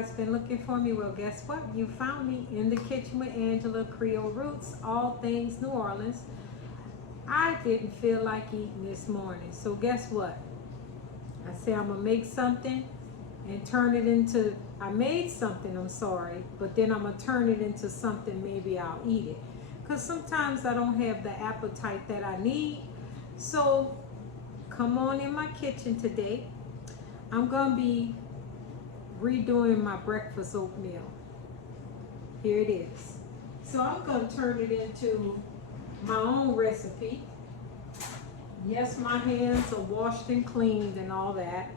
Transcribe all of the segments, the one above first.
guys been looking for me? Well, guess what? You found me in the kitchen with Angela, Creole Roots, all things New Orleans. I didn't feel like eating this morning, so guess what? I said I'm gonna make something and turn it into, I made something, I'm sorry, but then I'm gonna turn it into something, maybe I'll eat it. Because sometimes I don't have the appetite that I need. So come on in my kitchen today. I'm gonna be redoing my breakfast oatmeal. Here it is. So I'm gonna turn it into my own recipe. Yes, my hands are washed and cleaned and all that.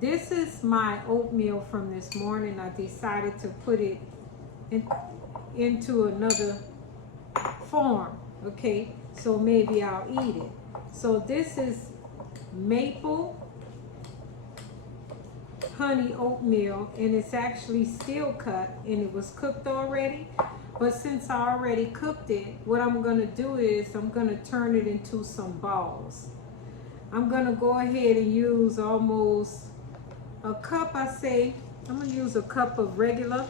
This is my oatmeal from this morning. I decided to put it into another form, okay? So maybe I'll eat it. So this is maple honey oatmeal, and it's actually steel cut and it was cooked already. But since I already cooked it, what I'm gonna do is I'm gonna turn it into some balls. I'm gonna go ahead and use almost a cup. I'm gonna use a cup of regular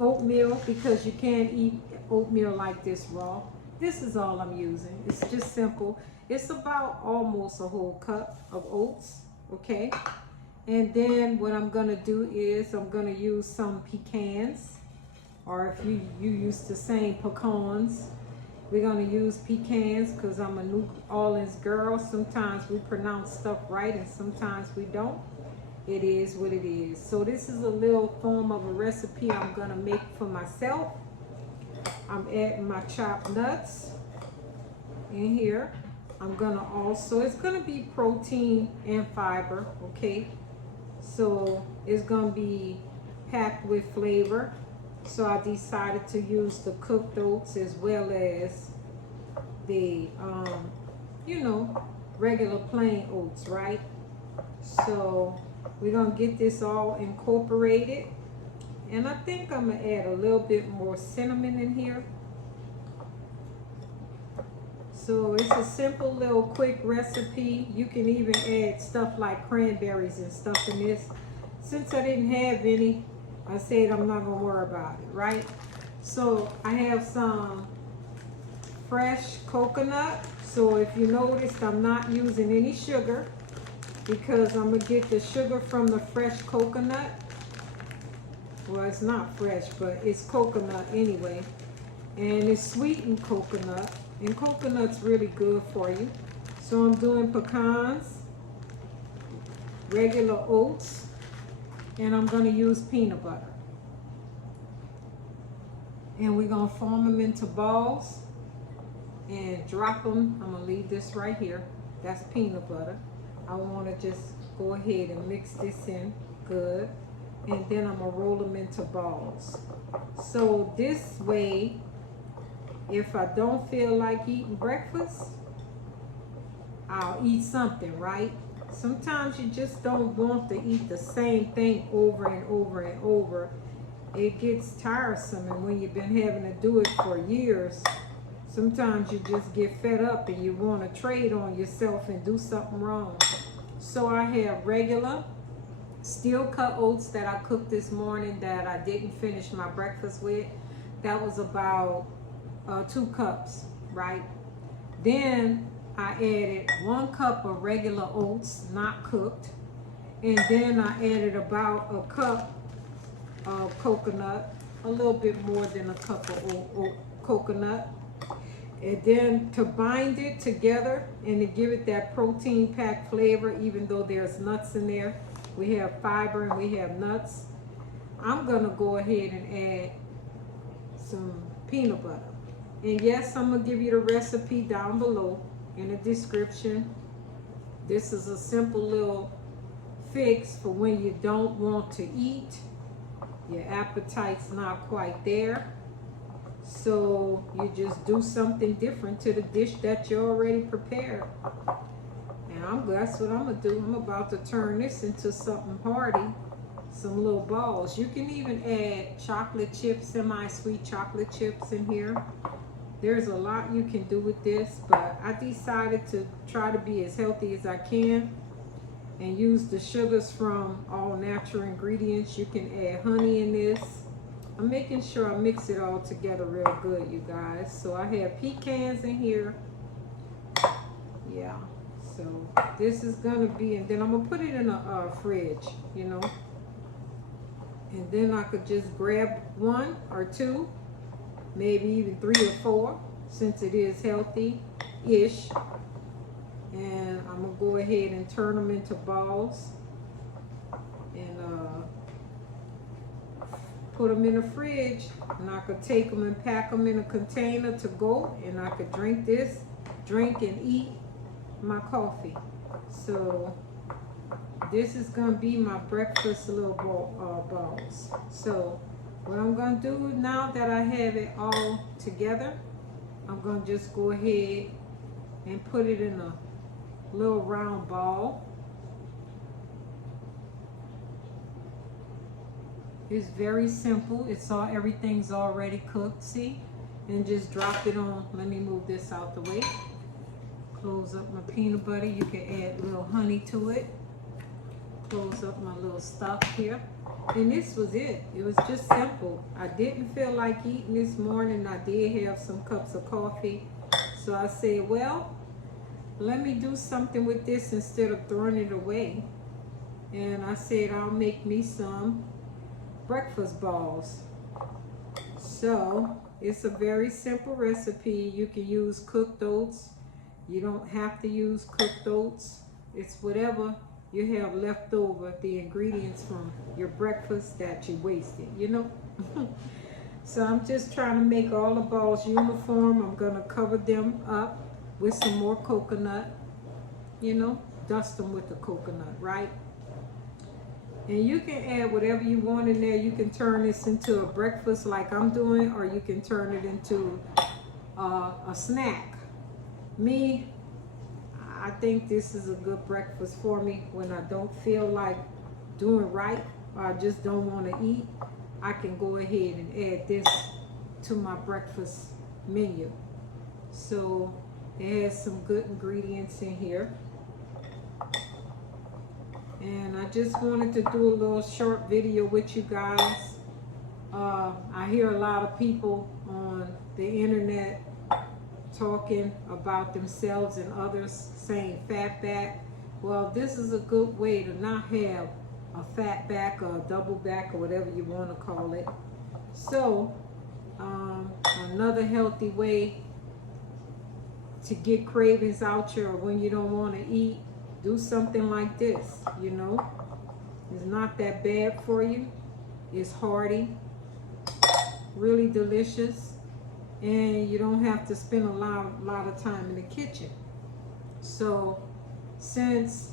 oatmeal because you can't eat oatmeal like this raw. This is all I'm using. It's just simple. It's about almost a whole cup of oats, okay? And then what I'm gonna do is I'm gonna use some pecans, or if you used to saying pecans, we're gonna use pecans because I'm a New Orleans girl. Sometimes we pronounce stuff right and sometimes we don't. It is what it is. So this is a little form of a recipe I'm gonna make for myself. I'm adding my chopped nuts in here. I'm gonna also, it's gonna be protein and fiber, okay? So it's gonna be packed with flavor. So I decided to use the cooked oats as well as the, you know, regular plain oats, right? So we're gonna get this all incorporated. And I think I'm gonna add a little bit more cinnamon in here. So it's a simple little quick recipe. You can even add stuff like cranberries and stuff in this. Since I didn't have any, I said I'm not gonna worry about it, right? So I have some fresh coconut. So if you noticed, I'm not using any sugar because I'm gonna get the sugar from the fresh coconut. Well, it's not fresh, but it's coconut anyway. And it's sweetened coconut. And coconut's really good for you. So I'm doing pecans, regular oats, and I'm gonna use peanut butter. And we're gonna form them into balls and drop them. I'm gonna leave this right here. That's peanut butter. I wanna just go ahead and mix this in good. And then I'm gonna roll them into balls. So this way, if I don't feel like eating breakfast, I'll eat something, right? Sometimes you just don't want to eat the same thing over and over and over. It gets tiresome, and when you've been having to do it for years, sometimes you just get fed up and you want to trade on yourself and do something wrong. So I have regular steel cut oats that I cooked this morning that I didn't finish my breakfast with. That was about 2 cups, right? Then I added 1 cup of regular oats, not cooked. And then I added about a cup of coconut, a little bit more than a cup of coconut. And then to bind it together and to give it that protein packed flavor, even though there's nuts in there, we have fiber and we have nuts. I'm gonna go ahead and add some peanut butter. And yes, I'm gonna give you the recipe down below in the description. This is a simple little fix for when you don't want to eat. Your appetite's not quite there. So you just do something different to the dish that you already prepared. And that's what I'm gonna do. I'm about to turn this into something hearty, some little balls. You can even add chocolate chips, semi-sweet chocolate chips in here. There's a lot you can do with this, but I decided to try to be as healthy as I can. and use the sugars from all natural ingredients. You can add honey in this. I'm making sure I mix it all together real good, you guys. So I have pecans in here. Yeah, so this is gonna be, and then I'm gonna put it in a fridge, you know. And then I could just grab one or two, maybe even 3 or 4, since it is healthy-ish. And I'm gonna go ahead and turn them into balls and put them in the fridge. And I could take them and pack them in a container to go, and I could drink and eat my coffee. So this is gonna be my breakfast little balls. So what I'm gonna do now that I have it all together, I'm gonna just go ahead and put it in a little round ball. It's very simple. Everything's already cooked, see? And just drop it on. Let me move this out the way. Close up my peanut butter. You can add a little honey to it. Close up my little stuff here. And this was it. It was just simple. I didn't feel like eating this morning. I did have some cups of coffee. So I said, well, let me do something with this instead of throwing it away. And I said, I'll make me some breakfast balls. So it's a very simple recipe. You can use cooked oats. You don't have to use cooked oats. It's whatever you have left over, the ingredients from your breakfast that you wasted, you know. So I'm just trying to make all the balls uniform. I'm gonna cover them up with some more coconut, you know, dust them with the coconut, right? And you can add whatever you want in there. You can turn this into a breakfast like I'm doing, or you can turn it into a snack. Me, I think this is a good breakfast for me when I don't feel like doing right, or I just don't want to eat. I can go ahead and add this to my breakfast menu. So it has some good ingredients in here. And I just wanted to do a little short video with you guys. I hear a lot of people on the internet talking about themselves and others saying fat back. Well, this is a good way to not have a fat back or a double back or whatever you want to call it. So another healthy way to get cravings out you, or when you don't want to eat, do something like this, you know. It's not that bad for you. It's hearty, really delicious, and you don't have to spend a lot of time in the kitchen. So since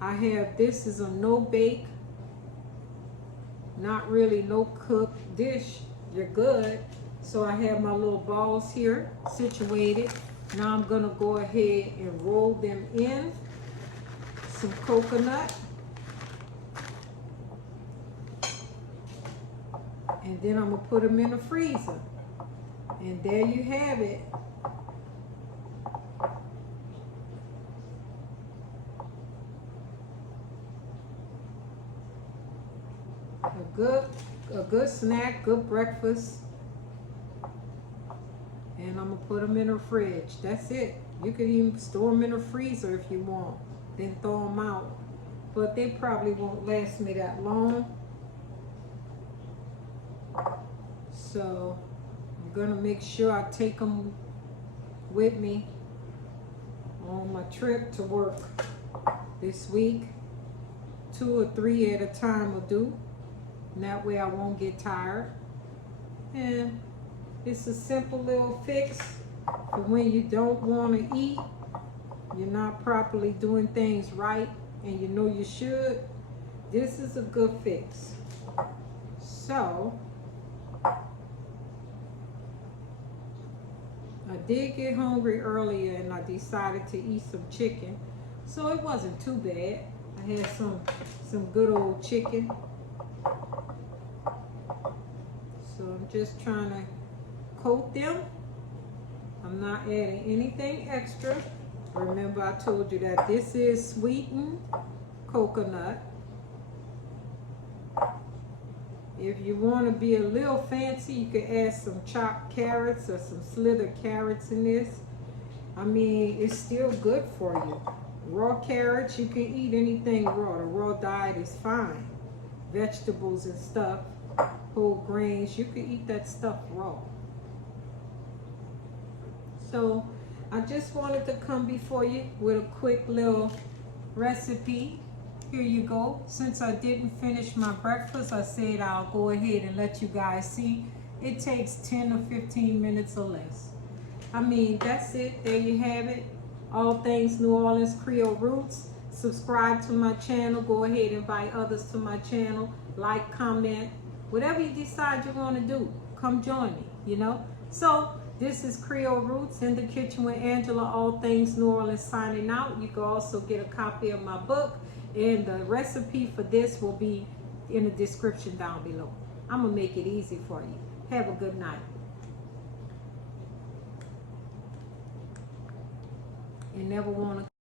I have this is a no bake, not really no cook dish, you're good. So I have my little balls here situated. Now I'm gonna go ahead and roll them in some coconut, and then I'm gonna put them in the freezer. And there you have it. A good snack, good breakfast. And I'm gonna put them in the fridge. That's it. You could even store them in the freezer if you want, then throw them out. But they probably won't last me that long. So I'm gonna make sure I take them with me on my trip to work this week. 2 or 3 at a time will do. And that way I won't get tired. And it's a simple little fix for when you don't want to eat, you're not properly doing things right, and you know you should. This is a good fix. So I did get hungry earlier, and I decided to eat some chicken. So it wasn't too bad. I had some good old chicken. So I'm just trying to coat them. I'm not adding anything extra. Remember, I told you that this is sweetened coconut. If you want to be a little fancy, you can add some chopped carrots or some slithered carrots in this. I mean, it's still good for you. Raw carrots, you can eat anything raw. The raw diet is fine. Vegetables and stuff, whole grains, you can eat that stuff raw. So I just wanted to come before you with a quick little recipe. Here you go. Since I didn't finish my breakfast, I said I'll go ahead and let you guys see. It takes 10 or 15 minutes or less. I mean, that's it. There you have it. All things New Orleans Creole Roots. Subscribe to my channel. Go ahead and invite others to my channel. Like, comment. Whatever you decide you want to do, come join me, you know. So this is Creole Roots in the Kitchen with Angela, All Things New Orleans, signing out. You can also get a copy of my book, and the recipe for this will be in the description down below. I'm going to make it easy for you. Have a good night. You never want to